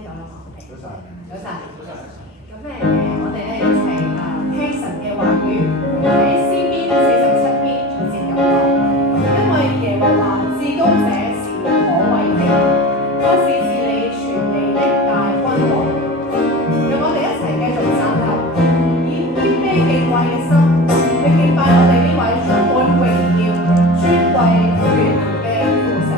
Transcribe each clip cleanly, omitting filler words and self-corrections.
聽到啦嘛？早晨。早晨。咁我哋咧一齊聽神嘅話語，喺詩篇47篇2節咁講，因為耶和華至高者是可畏的，他是治理全地的大君王。讓我哋一齊繼續站立，以謙卑敬畏嘅心去敬拜我哋呢位充滿榮耀、尊貴、權能嘅父神。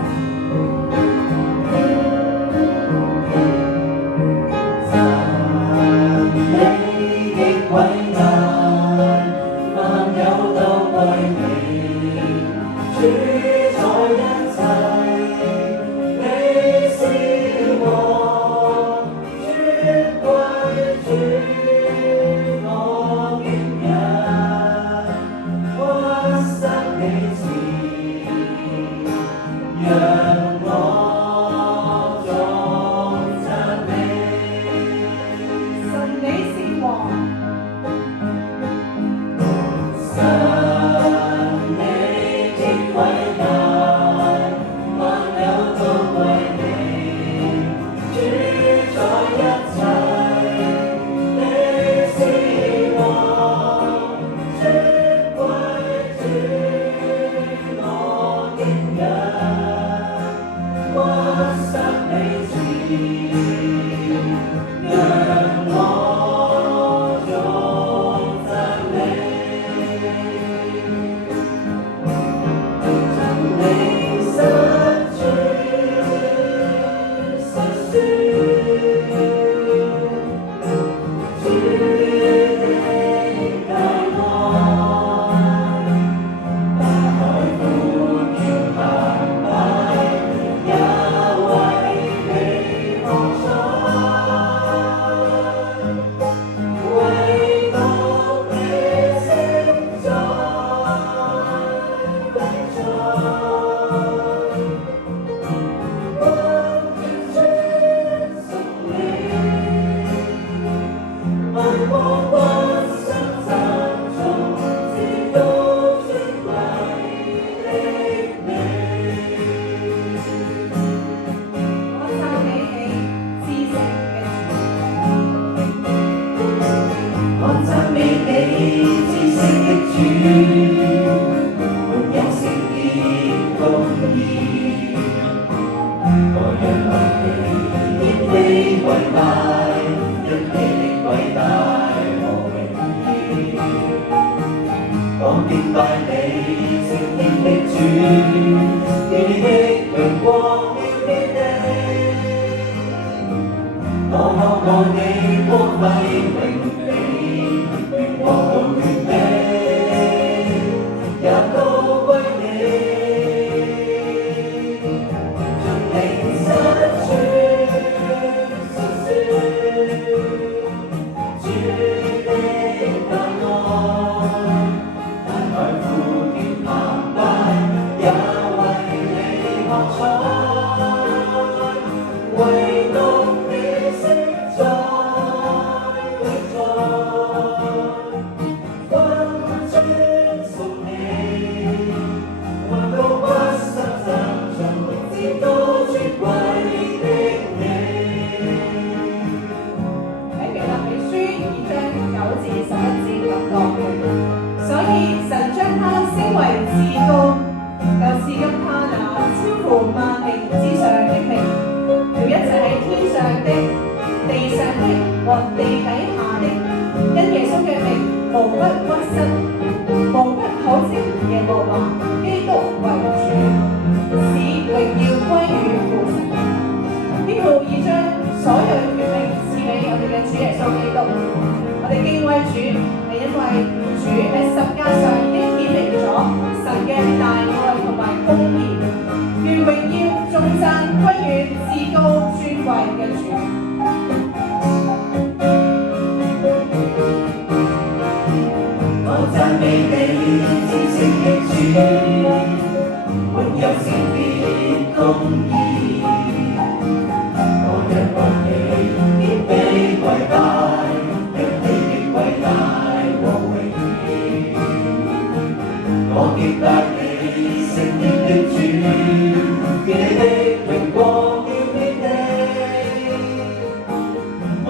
我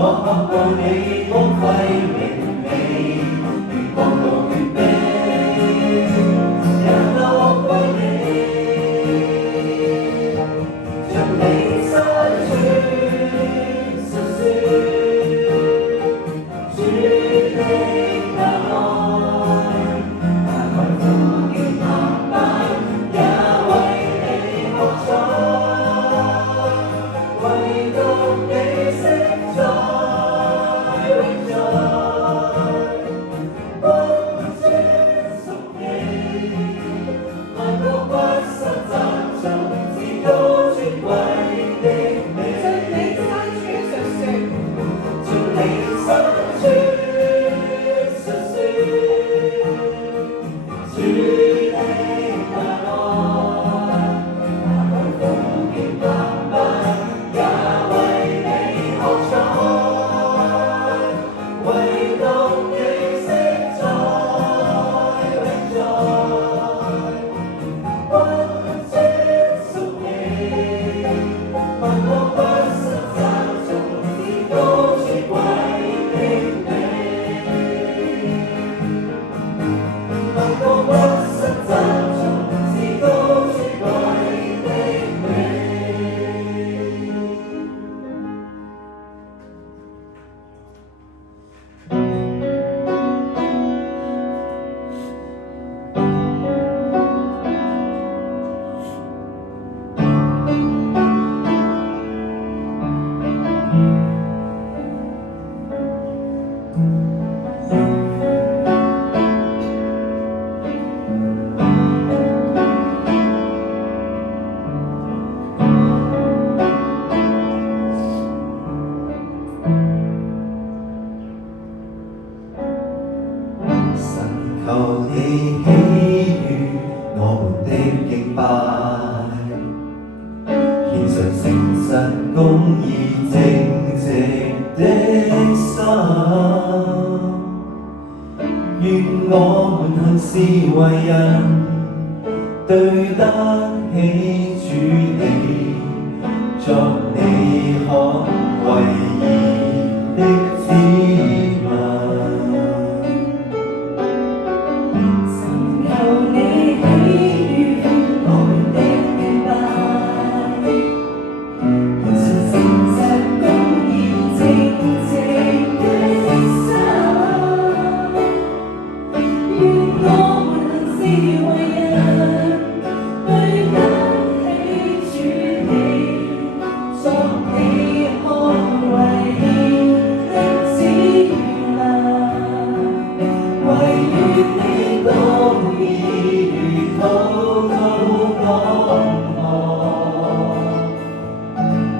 渴慕你光輝榮美，願望到決定，也樂歸你，像你身處述說，主的大愛，大愛苦澀澎湃，也為你喝彩，唯獨你色彩永在，不專屬你，萬國不失讚頌，至高尊貴的你，盡你身處述說，主的大愛，大愛苦澀澎湃，也為你喝彩，唯獨你色彩永在，不專屬你，萬國不失讚頌，至高尊貴的你，萬國不失讚頌，至高尊貴的你。神求你喜悅我們的敬拜，獻上誠實公義正直的心，願我們行事為人對得起主你，作你可為義的子民。求你喜悅我們的敬拜，獻上誠實公義正直的心，願我們行事為人對得起主你，作你可為義的子民，唯願你公義如滔滔江河，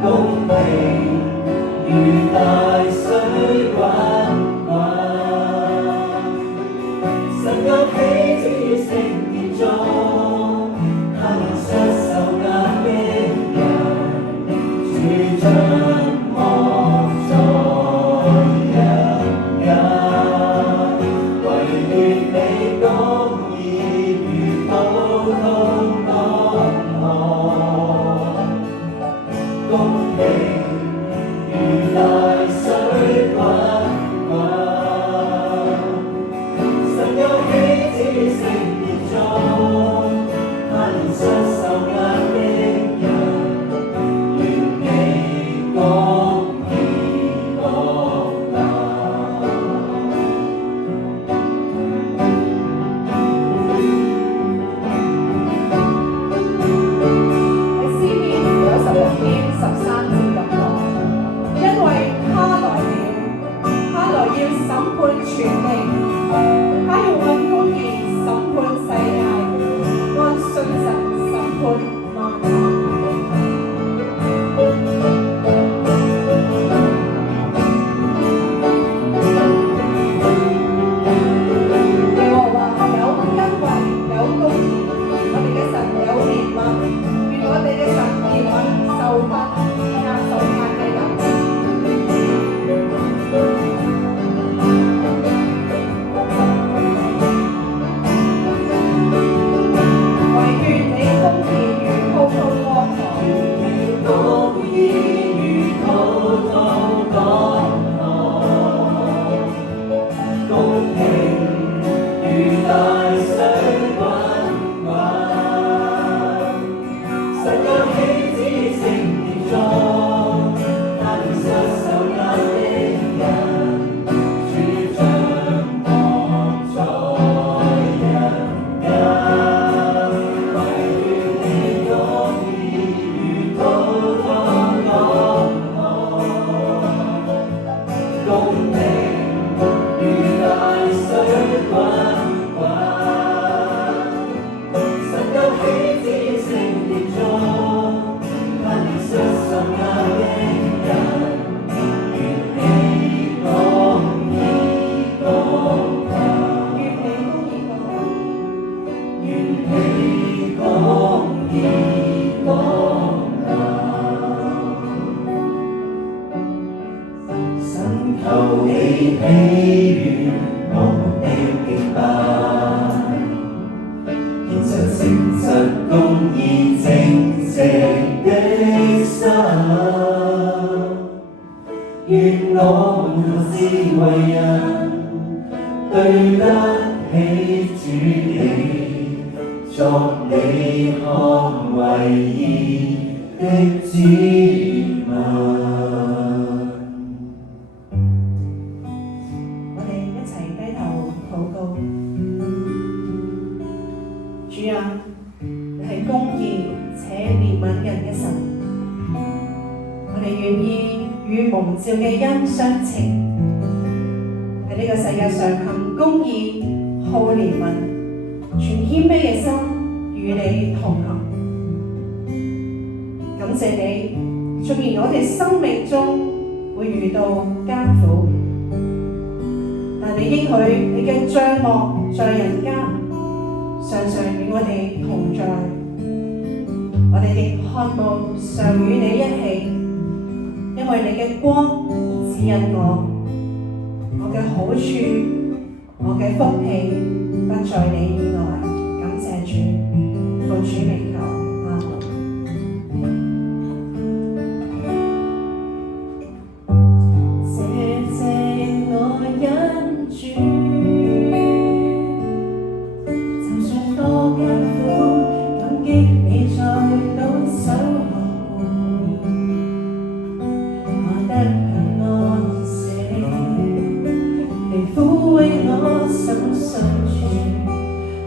公平如大水滾滾，神救喜之於聖殿中，他能失手壓的人，主將我在人間，唯願你公義如滔滔江河，公平如大水滾滾，受壓的人，主將光在人間，為願你公義如滔滔江河，公平如大水滾滾，神有喜悅聖殿中，他要失喪壓的人，願你公義公行，願你公義公行，神求你喜悅我們的敬拜，獻上誠實公義正直的心，願我們同是為人，對得起主你，作你看為義的子民。我哋一齊低頭禱告。主啊，你係公義且憐憫人嘅神，我哋願意與蒙召嘅恩相稱，喺呢個世界上行公義、好憐憫、全謙卑嘅心與你同行。感謝你，縱然我哋生命中會遇到艱苦，但你應許你嘅帳幕在人間，常常與我哋同在。我哋亦渴慕常與你一起，因為你嘅光指引我，我嘅好處，我嘅福氣不在你以外。感謝主，奉主名求，阿門。謝謝我恩主，就算多艱苦，感激你在倒手呵護，我得享安息，你撫慰我心深處，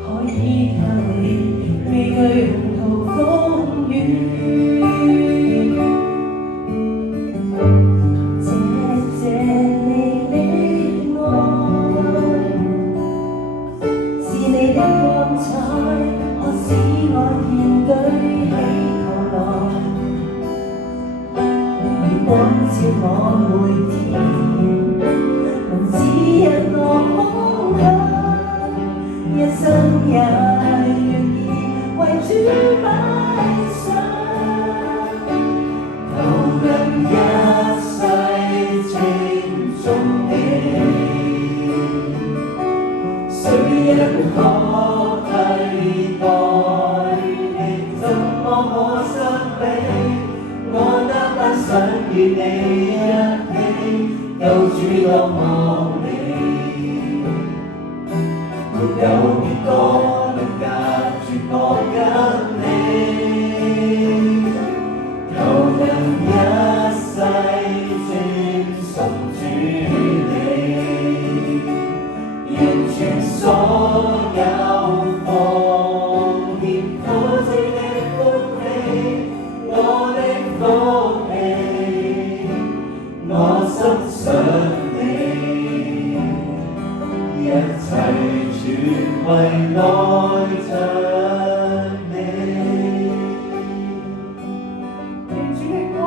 可以靠你，未懼洪濤風雨。謝你的愛，是你的光彩，可使我現舉起頭來，如光照我每天，能指引我方向，一生也願意為主擺上，求能一世稱頌你，誰人可替代你？怎麼可相比？我單單想與你一起，救主多麼美，沒有別個能隔絕我跟你，求能一世稱頌主你，完全所有奉獻，苦主的福氣，我的福氣，我心想你，一切全為愛着你。願主嘅光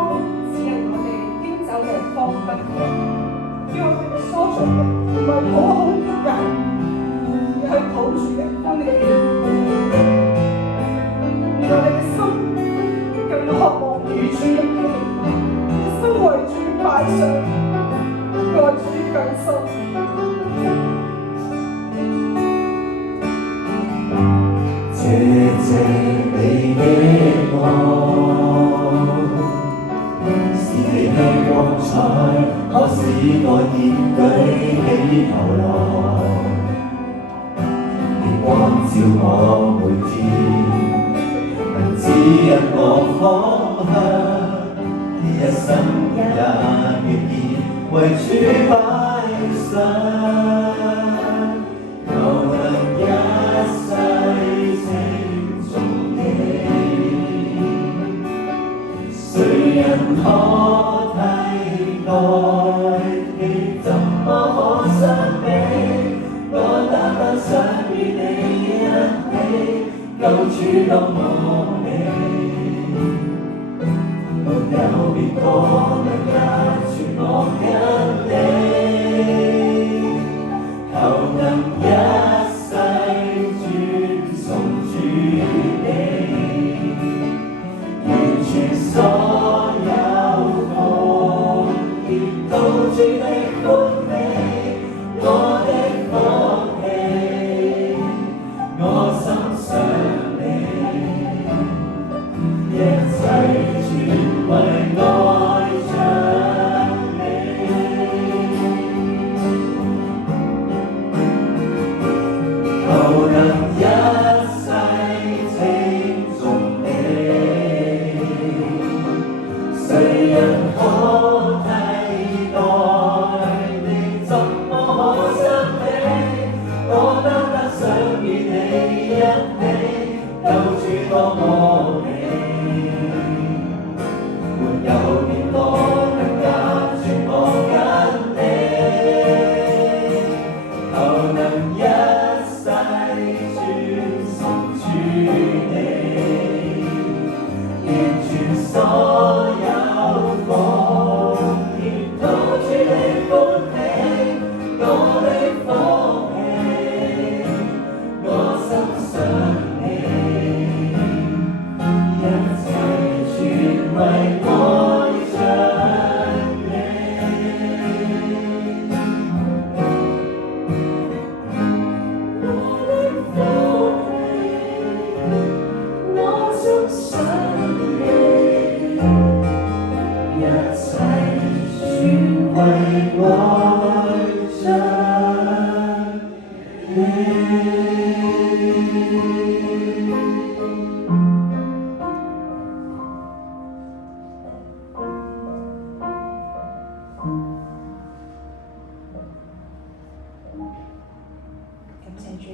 指引我哋應走嘅方向，叫我哋所做嘅唔係討好人，而係討主嘅歡喜。讓我哋嘅心更渴望與主一起，一生為主擺上，愛主更深。謝謝你的愛，是你的光彩，可使我現舉起頭來，你光照我每天，能指引我方向，一生也願為主擺上，求能一世稱頌你。誰人可替代你？怎麼可相比？我單單想與你一起，救主多麼美。沒有別個能隔絕我跟你，求能一世尊崇主你，完全所有奉獻到主的歡喜，我的福氣，我心想你，一切全為愛着你，求能一世稱頌你。誰人可替代你？怎麼可相比？我單單想與你一起，救主多麼美。沒有別個能隔絕我跟你，求能一世尊崇主你，完全所有奉獻到主的歡喜，我的福氣，我心想你，一切全為愛着你，我的福氣，我心想你，一切全為愛着你。感謝主。